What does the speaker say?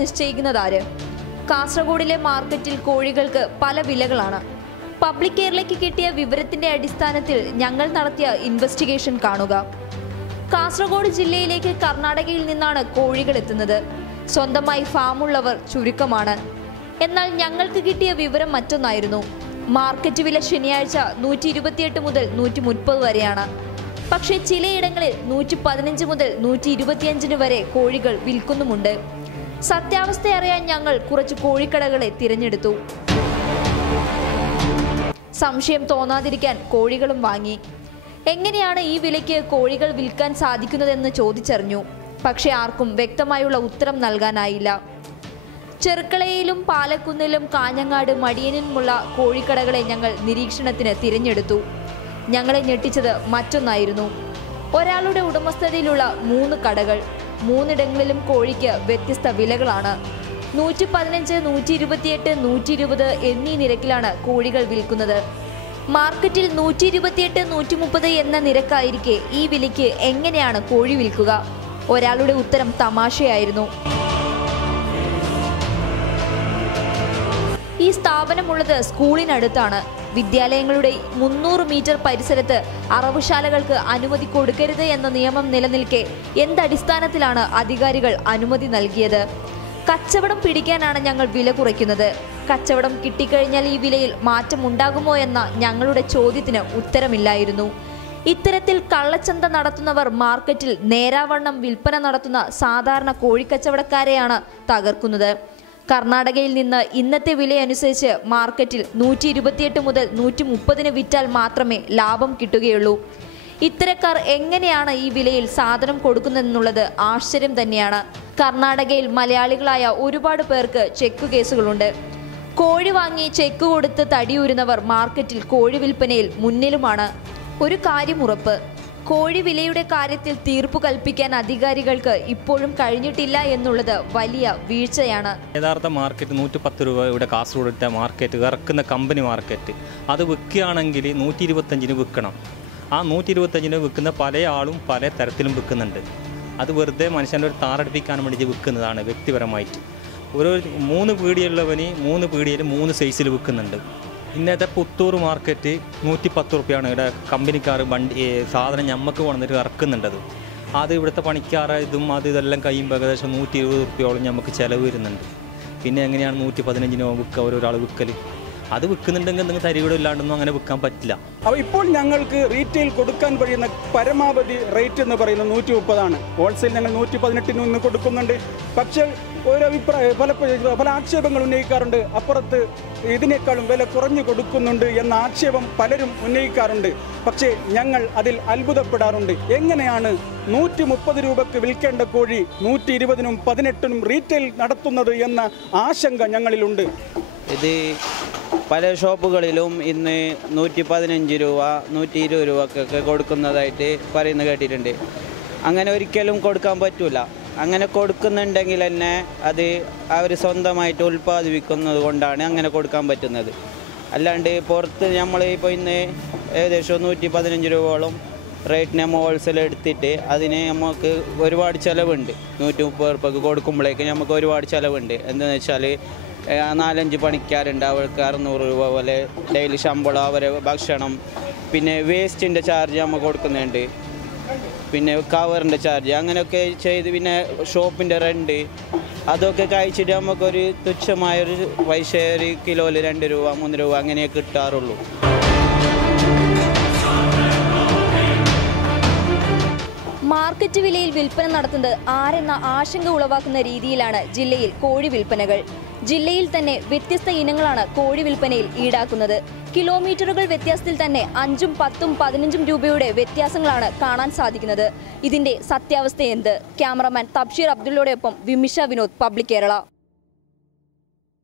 നിശ്ചയിക്കുന്നതാര്? കാസർഗോഡിലെ മാർക്കറ്റിൽ കോഴികൾക്ക് പല വിലകളാണ്. പബ്ലിക് കെയറിലേക്ക് കിട്ടിയ വിവരത്തിന്റെ അടിസ്ഥാനത്തിൽ ഞങ്ങൾ നടത്തിയ ഇൻവെസ്റ്റിഗേഷൻ കാണുക. കാസർഗോഡ് ജില്ലയിലേക്ക് കർണാടകയിൽ നിന്നാണ് കോഴികൾ എത്തുന്നത്. സ്വന്തമായി ഫാമുള്ളവർ ചുരുക്കമാണ്. എന്നാൽ ഞങ്ങൾക്ക് കിട്ടിയ വിവരം മറ്റൊന്നായിരുന്നു. മാർക്കറ്റ് വില ശനിയാഴ്ച 128 മുതൽ 130 വരെയാണ്. പക്ഷേ ചിലയിടങ്ങളിൽ 115 മുതൽ 125 വരെ കോഴികൾ വിൽക്കുന്നുമുണ്ട്. സത്യാവസ്ഥ അറിയാൻ ഞങ്ങൾ കുറച്ച് കോഴിക്കടകളെ തിരഞ്ഞെടുത്തു. സംശയം തോന്നാതിരിക്കാൻ കോഴികളും വാങ്ങി. എങ്ങനെയാണ് ഈ വിലയ്ക്ക് കോഴികൾ വിൽക്കാൻ സാധിക്കുന്നതെന്ന് ചോദിച്ചറിഞ്ഞു. പക്ഷേ ആർക്കും വ്യക്തമായുള്ള ഉത്തരം നൽകാനായില്ല. ചെറുക്കളയിലും പാലക്കുന്നിലും കാഞ്ഞങ്ങാട് മടിയനിലുമുള്ള കോഴിക്കടകളെ ഞങ്ങൾ നിരീക്ഷണത്തിന് തിരഞ്ഞെടുത്തു. ഞങ്ങളെ ഞെട്ടിച്ചത് മറ്റൊന്നായിരുന്നു. ഒരാളുടെ ഉടമസ്ഥതയിലുള്ള 3 കടകൾ. 3 ഇടങ്ങളിലും കോഴിക്ക് വ്യത്യസ്ത വിലകളാണ്. 115, 128, 120 എന്നീ നിരക്കിലാണ് കോഴികൾ വിൽക്കുന്നത്. മാർക്കറ്റിൽ 128, 130 എന്ന നിരക്കായിരിക്കെ ഈ വിലയ്ക്ക് എങ്ങനെയാണ് കോഴി വിൽക്കുക? ഒരാളുടെ ഉത്തരം തമാശയായിരുന്നു. ഈ സ്ഥാപനമുള്ളത് സ്കൂളിനടുത്താണ്. വിദ്യാലയങ്ങളുടെ 300 മീറ്റർ പരിസരത്ത് അറവുശാലകൾക്ക് അനുമതി കൊടുക്കരുത് എന്ന നിയമം നിലനിൽക്കെ എന്തടിസ്ഥാനത്തിലാണ് അധികാരികൾ അനുമതി നൽകിയത്? കച്ചവടം പിടിക്കാനാണ് ഞങ്ങൾ വില കുറയ്ക്കുന്നത്. കച്ചവടം കിട്ടിക്കഴിഞ്ഞാൽ ഈ വിലയിൽ മാറ്റം ഉണ്ടാകുമോ എന്ന ഞങ്ങളുടെ ചോദ്യത്തിന് ഉത്തരമില്ലായിരുന്നു. ഇത്തരത്തിൽ കള്ളച്ചന്ത നടത്തുന്നവർ മാർക്കറ്റിൽ നേരാവണ്ണം വിൽപ്പന നടത്തുന്ന സാധാരണ കോഴിക്കച്ചവടക്കാരെയാണ് തകർക്കുന്നത്. കർണാടകയിൽ നിന്ന് ഇന്നത്തെ വിലയനുസരിച്ച് മാർക്കറ്റിൽ 128 മുതൽ 130 വിറ്റാൽ മാത്രമേ ലാഭം കിട്ടുകയുള്ളൂ. ഇത്തരക്കാർ എങ്ങനെയാണ് ഈ വിലയിൽ സാധനം കൊടുക്കുന്നതെന്നുള്ളത് ആശ്ചര്യം തന്നെയാണ്. കർണാടകയിൽ മലയാളികളായ ഒരുപാട് പേർക്ക് ചെക്ക് കേസുകളുണ്ട്. കോഴി വാങ്ങി ചെക്ക് കൊടുത്ത് തടിയൂരുന്നവർ മാർക്കറ്റിൽ കോഴി വിൽപ്പനയിൽ മുന്നിലുമാണ്. ഒരു കാര്യം ഉറപ്പ്, കോഴി വിലയുടെ കാര്യത്തിൽ തീർപ്പ് കൽപ്പിക്കാൻ അധികാരികൾക്ക് ഇപ്പോഴും കഴിഞ്ഞിട്ടില്ല എന്നുള്ളത് വലിയ വീഴ്ചയാണ്. യഥാർത്ഥ മാർക്കറ്റ് 110 രൂപ ഇവിടെ കാസർഗോഡ് മാർക്കറ്റ് ഇറക്കുന്ന കമ്പനി മാർക്കറ്റ് അത് വിൽക്കുകയാണെങ്കിൽ 125 വിൽക്കണം. ആ 125 വിൽക്കുന്ന പല ആളും പല തരത്തിലും വിൽക്കുന്നുണ്ട്. അത് വെറുതെ മനുഷ്യൻ്റെ ഒരു താറടിപ്പിക്കാൻ വേണ്ടി വിൽക്കുന്നതാണ്. വ്യക്തിപരമായിട്ട് ഒരു 3 പീടിയുള്ളവന് 3 പീടിയിൽ 3 സൈസിൽ വിൽക്കുന്നുണ്ട്. ഇന്നത്തെ പുത്തൂർ മാർക്കറ്റ് 110 റുപ്യാണ് ഇവിടെ കമ്പനിക്കാർ സാധനം ഞമ്മക്ക് കൊണ്ടിട്ട് ഇറക്കുന്നുണ്ടത്. അത് ഇവിടുത്തെ പണിക്കാറ് ഇതെല്ലാം കഴിയുമ്പോൾ ഏകദേശം 120 റുപ്യോളം നമുക്ക് ചിലവ് വരുന്നുണ്ട്. പിന്നെ എങ്ങനെയാണ് 115 വിൽക്കുക ഒരാൾ വിൽക്കൽ? അത് വിൽക്കുന്നുണ്ടെങ്കിൽ എന്തെങ്കിലും തരികൂടെ ഇല്ലാണ്ടൊന്നും അങ്ങനെ വിൽക്കാൻ പറ്റില്ല. അപ്പോൾ ഇപ്പോൾ ഞങ്ങൾക്ക് റീറ്റെയിൽ കൊടുക്കാൻ കഴിയുന്ന പരമാവധി റേറ്റ് എന്ന് പറയുന്നത് 130 ഹോൾസെയിൽ ഞങ്ങൾ 118 നിന്ന് കൊടുക്കുന്നുണ്ട്. പക്ഷേ പല ആക്ഷേപങ്ങൾ ഉന്നയിക്കാറുണ്ട്. അപ്പുറത്ത് ഇതിനേക്കാളും വില കുറഞ്ഞു കൊടുക്കുന്നുണ്ട് എന്ന ആക്ഷേപം പലരും ഉന്നയിക്കാറുണ്ട്. പക്ഷേ ഞങ്ങൾ അതിൽ അത്ഭുതപ്പെടാറുണ്ട്. എങ്ങനെയാണ് 130 രൂപയ്ക്ക് വിൽക്കേണ്ട കോഴി 120-നും 18-നും റീറ്റെയിൽ നടത്തുന്നത് എന്ന ആശങ്ക ഞങ്ങളിലുണ്ട്. ഇത് പല ഷോപ്പുകളിലും ഇന്ന് 115 രൂപ 120 രൂപക്കൊക്കെ കൊടുക്കുന്നതായിട്ട് പറയുന്നത് കേട്ടിട്ടുണ്ട്. അങ്ങനെ ഒരിക്കലും കൊടുക്കാൻ പറ്റില്ല. അങ്ങനെ കൊടുക്കുന്നുണ്ടെങ്കിൽ തന്നെ അത് അവർ സ്വന്തമായിട്ട് ഉൽപ്പാദിപ്പിക്കുന്നത് കൊണ്ടാണ് അങ്ങനെ കൊടുക്കാൻ പറ്റുന്നത്. അല്ലാണ്ട് പുറത്ത് നമ്മൾ ഇപ്പോൾ ഇന്ന് ഏകദേശം 115 രൂപയോളം റേറ്റിന് നമ്മൾ ഹോൾസെയിൽ എടുത്തിട്ട് അതിന് നമുക്ക് ഒരുപാട് ചിലവുണ്ട്. 130 രൂപയ്ക്ക് കൊടുക്കുമ്പോഴേക്ക് നമുക്ക് ഒരുപാട് ചിലവുണ്ട്. എന്താണെന്ന് വെച്ചാൽ 4-5 പണിക്കാരുണ്ട്. അവർക്ക് 600 രൂപ പോലെ ഡെയിലി ശമ്പളം, അവരെ ഭക്ഷണം, പിന്നെ വേസ്റ്റിൻ്റെ ചാർജ് നമ്മൾ കൊടുക്കുന്നുണ്ട്, പിന്നെ കവറിൻ്റെ ചാർജ്, അങ്ങനെയൊക്കെ ചെയ്ത് പിന്നെ ഷോപ്പിൻ്റെ റെൻറ്റ് അതൊക്കെ കഴിച്ചിട്ട് നമുക്കൊരു തുച്ഛമായൊരു പൈസ ഒരു കിലോയിൽ 2 രൂപ 3 രൂപ അങ്ങനെ കിട്ടാറുള്ളൂ. മാർക്കറ്റ് വിലയിൽ വിൽപ്പന നടത്തുന്നത് ആരെന്ന ആശങ്ക ഉളവാക്കുന്ന രീതിയിലാണ് ജില്ലയിൽ കോഴി വിൽപ്പനകൾ. ജില്ലയിൽ തന്നെ വ്യത്യസ്ത ഇനങ്ങളാണ് കോഴി വിൽപ്പനയിൽ ഈടാക്കുന്നത്. കിലോമീറ്ററുകൾ വ്യത്യാസത്തിൽ തന്നെ 5, 10, 15 രൂപയുടെ വ്യത്യാസങ്ങളാണ് കാണാൻ സാധിക്കുന്നത്. ഇതിന്റെ സത്യാവസ്ഥ എന്ത്? ക്യാമറമാൻ തബ്ഷീർ അബ്ദുള്ളയോടൊപ്പം വിമിഷ വിനോദ്, പബ്ലിക് കേരള.